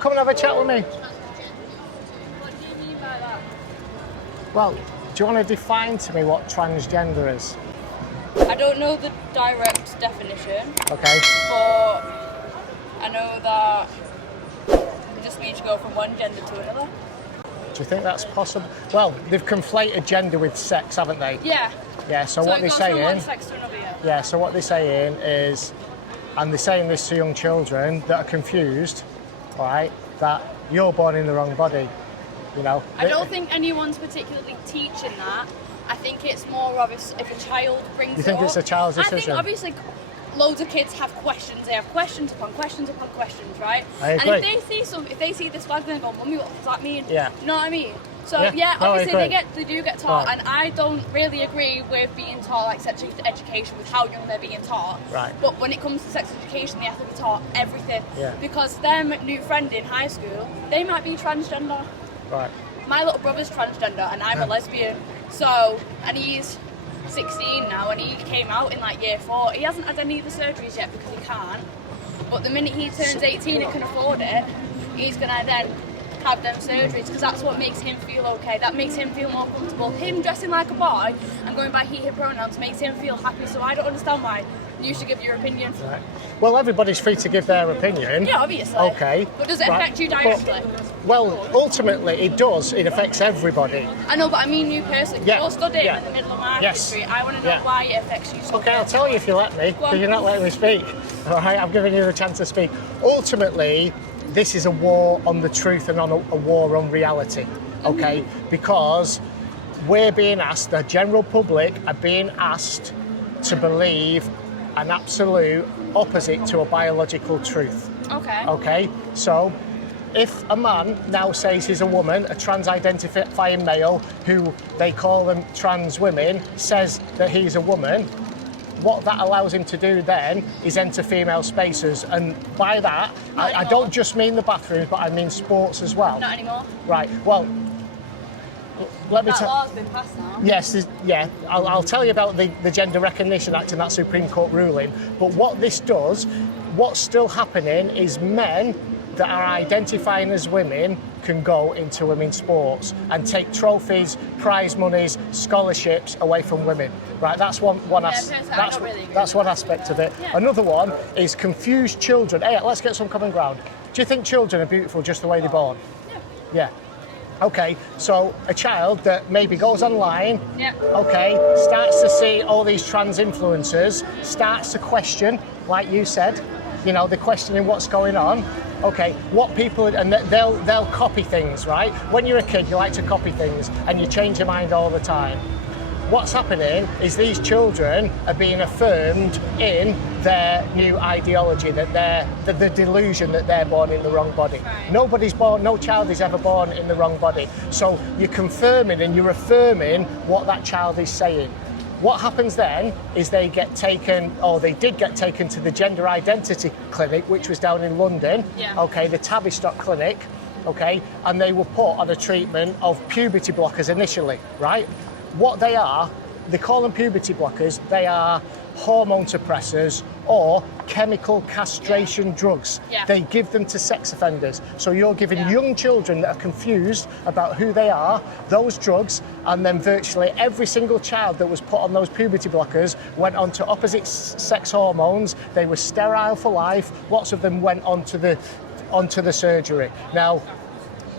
Come and have a chat with me. What do you mean by that? Well, do you want to define to me what transgender is? I don't know the direct definition, Okay. but I know that it just means you go from one gender to another. Do you think that's possible? Well, they've conflated gender with sex, haven't they? Yeah. Yeah, so So what it they're goes from one saying... sex to another, yeah. Yeah, so what they're saying is, and they're saying this to young children that are confused, all right, that you're born in the wrong body, you know. I don't think anyone's particularly teaching that. I think it's more of if a child brings You think it it's up. a child's I decision? think obviously loads of kids have questions. They have questions upon questions upon questions, right? I agree. And if they see this flag, they go, "Mummy, what does that mean?" Yeah. You know what I mean? So Yeah. No, I obviously agree. they do get taught, Right. and I don't really agree with being taught like sex education with how young they're being taught. Right. But when it comes to sex education, they have to be taught everything. Yeah. Because their new friend in high school, they might be transgender. Right. My little brother's transgender and I'm a lesbian. So, and he's 16 now and he came out in like year 4. He hasn't had any of the surgeries yet because he can't. But the minute he turns 18 and can afford it, he's going to then have them surgeries because that's what makes him feel okay. That makes him feel more comfortable. Him dressing like a boy and going by he, him pronouns makes him feel happy. So I don't understand why you should give your opinion. Right. Well, everybody's free to give their opinion. Yeah, obviously. Okay. But does it Right. affect you directly? Well, ultimately, it does. It affects everybody. I know, but I mean you personally. Yeah, You're studying yeah. in the middle of Market Yes. Street. I want to know Yeah. why it affects you so Okay, I'll much. tell you if you let me, Go on. because you're not letting me speak. All right, I'm giving you the chance to speak. Ultimately, this is a war on the truth and on a war on reality, okay? Because we're being asked, the general public are being asked to believe an absolute opposite to a biological truth, Okay. okay? So, if a man now says he's a woman, a trans-identifying male, who they call them trans women, says that he's a woman, what that allows him to do then is enter female spaces. And by that, I anymore. don't just mean the bathrooms, but I mean sports as well. Not anymore. Right, well, let me That tell... law's been passed now. Yes, yeah, I'll tell you about the Gender Recognition Act and that Supreme Court ruling. But what this does, what's still happening is men that are identifying as women can go into women's sports and take trophies, prize monies, scholarships away from women. Right, that's one that's one aspect of it. Yeah. Another one is confused children. Hey, let's get some common ground. Do you think children are beautiful just the way they're born? Yeah. Okay, so a child that maybe goes online, Yeah. okay, starts to see all these trans influencers, starts to question, like you said, you know, they're questioning what's going on. Okay, what people, and they'll copy things, right? When you're a kid, you like to copy things, and you change your mind all the time. What's happening is these children are being affirmed in their new ideology, that the delusion that they're born in the wrong body. Right. Nobody's born, no child is ever born in the wrong body. So you're confirming and you're affirming what that child is saying. What happens then is they get taken, or they did get taken to the gender identity clinic, which was down in London, Yeah. okay, the Tavistock clinic, okay, and they were put on a treatment of puberty blockers initially, right? What they call them puberty blockers, they are hormone suppressors or chemical castration drugs. Yeah. They give them to sex offenders. So you're giving Yeah. young children that are confused about who they are, those drugs, and then virtually every single child that was put on those puberty blockers went on to opposite sex hormones. They were sterile for life. Lots of them went onto the surgery. Now,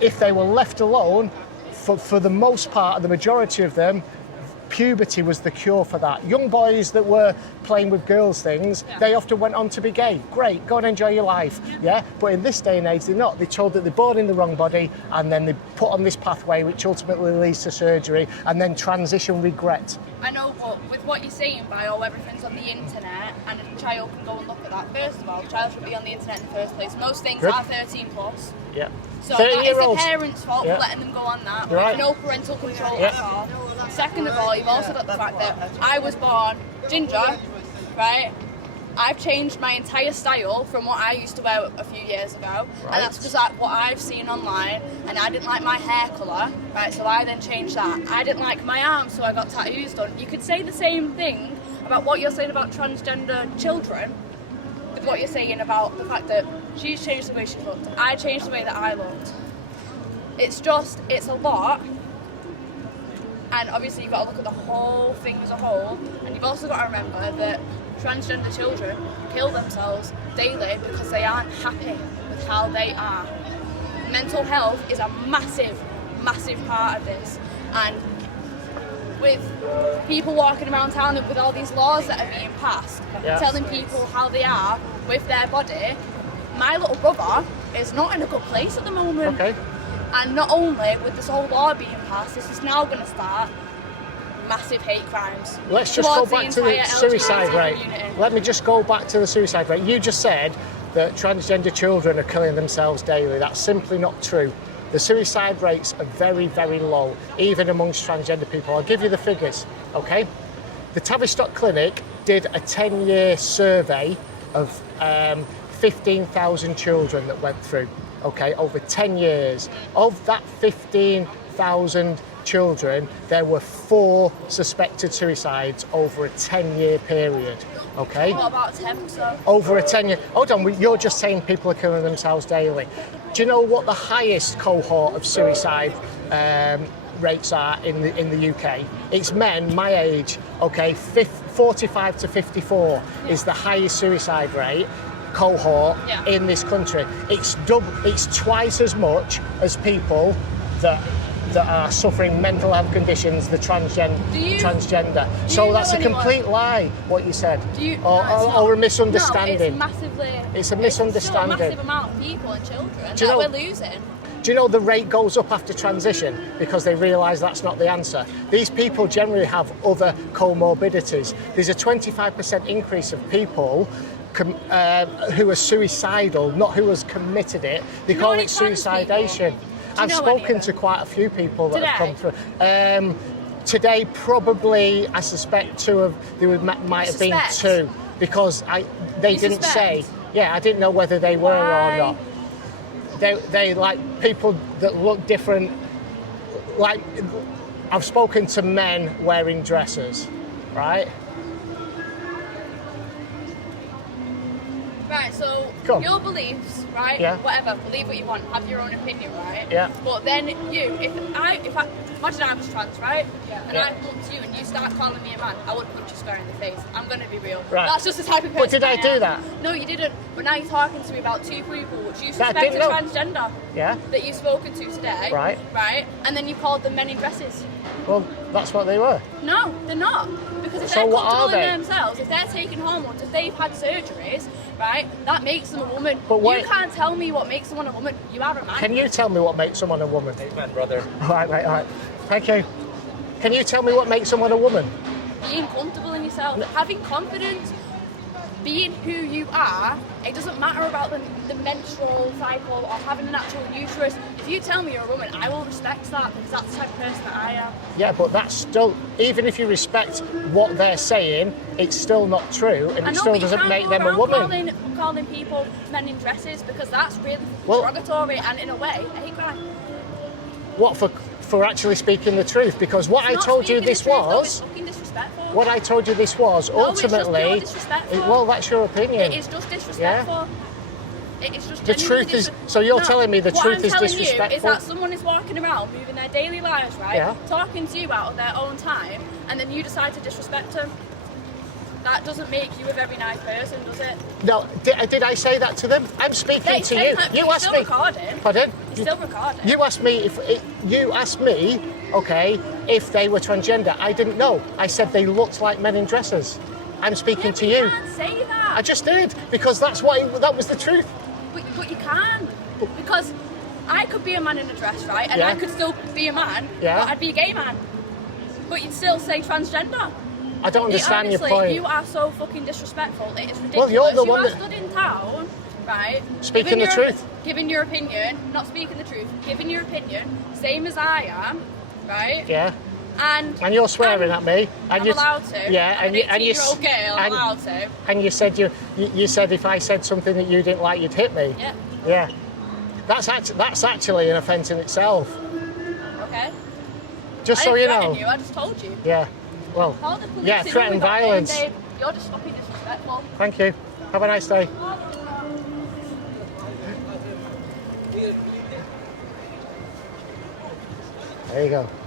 if they were left alone, for the most part, the majority of them, puberty was the cure for that. Young boys that were playing with girls' things, they often went on to be gay. Great, go and enjoy your life, yeah? But in this day and age, they're not. They're told that they're born in the wrong body, and then they're put on this pathway, which ultimately leads to surgery, and then transition regret. I know, but with what you're saying, everything's on the internet, and a child can go and look at that. First of all, a child should be on the internet in the first place. Most things Good. are 13 plus. Yeah. So that is the 30-year-olds. parents' fault Yeah. for letting them go on that. You're With right. no parental control Yeah. at all. Second of all, you've also got the fact that I was born ginger, right? I've changed my entire style from what I used to wear a few years ago, Right. and that's just like what I've seen online. And I didn't like my hair colour, right? So I then changed that. I didn't like my arms, so I got tattoos done. You could say the same thing about what you're saying about transgender children, with what you're saying about the fact that She's changed the way she looked. I changed the way that I looked. It's a lot. And obviously you've got to look at the whole thing as a whole. And you've also got to remember that transgender children kill themselves daily because they aren't happy with how they are. Mental health is a massive, massive part of this. And with people walking around town with all these laws that are being passed, telling people how they are with their body, my little brother is not in a good place at the moment. Okay. And not only with this whole law being passed, this is now going to start massive hate crimes. Let's just go back to the suicide rate. Let me just go back to the suicide rate. You just said that transgender children are killing themselves daily. That's simply not true. The suicide rates are very, very low, even amongst transgender people. I'll give you the figures, okay? The Tavistock Clinic did a 10-year survey of 15,000 children that went through, okay, over 10 years. Of that 15,000 children, there were 4 suspected suicides over a 10-year period, okay? What about attempts, though? Over a 10-year... Hold on, you're just saying people are killing themselves daily. Do you know what the highest cohort of suicide rates are in the UK? It's men my age, okay, 45 to 54 is the highest suicide rate cohort in this country. It's twice as much as people that are suffering mental health conditions, the transgender. So that's a complete lie, what you said, or a misunderstanding. No, it's massively. It's a misunderstanding. It's still a massive amount of people and children that we're losing. Do you know the rate goes up after transition because they realise that's not the answer? These people generally have other comorbidities. There's a 25% increase of people who are suicidal, not who has committed it. They call it suicidation. I've spoken to quite a few people that have come through. Today, probably, I suspect might have been 2 because they didn't say. Yeah, I didn't know whether they were or not. They like people that look different. Like, I've spoken to men wearing dresses, right? Right, so your beliefs, right? Yeah. Whatever, believe what you want, have your own opinion, right? Yeah. But then if I imagine I was trans, right? Yeah. And I come up to you and you start calling me a man, I would punch you square in the face. I'm gonna be real. Right. That's just the type of person. But did I do that? No, you didn't. But now you're talking to me about 2 people which you suspect are transgender. Yeah. That you've spoken to today. Right. Right. And then you called them men in dresses. Well, that's what they were. No, they're not. Because if they're comfortable in themselves, if they're taking hormones, if they've had surgeries, right, that makes them a woman. But you can't tell me what makes someone a woman. You are a man. Can you tell me what makes someone a woman? Amen, brother. All right. Thank you. Can you tell me what makes someone a woman? Being comfortable in yourself, having confidence, being who you are. It doesn't matter about the menstrual cycle or having an actual uterus. If you tell me you're a woman, I will respect that because that's the type of person that I am. Yeah, but that's still, even if you respect what they're saying, it's still not true, and it still doesn't make them a woman. Calling people men in dresses because that's really derogatory and in a way a hate crime. What for actually speaking the truth? Because what I told you this was. What I told you this was ultimately. It's just disrespectful. Well, that's your opinion. It is just disrespectful. Yeah? It is just the truth is. So you're telling me the truth is disrespectful? What I'm telling you is that someone is walking around, moving their daily lives, right? Yeah. Talking to you out of their own time, and then you decide to disrespect them. That doesn't make you a very nice person, does it? No, did I say that to them? I'm speaking to you. You asked me. Recording. Pardon? You're still recording. You asked me okay, if they were transgender. I didn't know. I said they looked like men in dresses. I'm speaking to you. You can't say that. I just did because that was the truth. But you can because I could be a man in a dress, right? And I could still be a man. Yeah. But I'd be a gay man. But you'd still say transgender. I don't understand your point. You are so fucking disrespectful. It is ridiculous. Well, you're the one that stood in town, right? Speaking the truth. Giving your opinion, not speaking the truth. Giving your opinion, same as I am, right? Yeah. And you're swearing at me. And I'm allowed to. Yeah. I'm an 18-year-old girl. I'm allowed to. And you said you said if I said something that you didn't like, you'd hit me. Yeah. Yeah. That's actually an offence in itself. Okay. Just so you know. I just told you. Yeah. Well, threat and violence. You're just fucking disrespectful. Thank you. Have a nice day. There you go.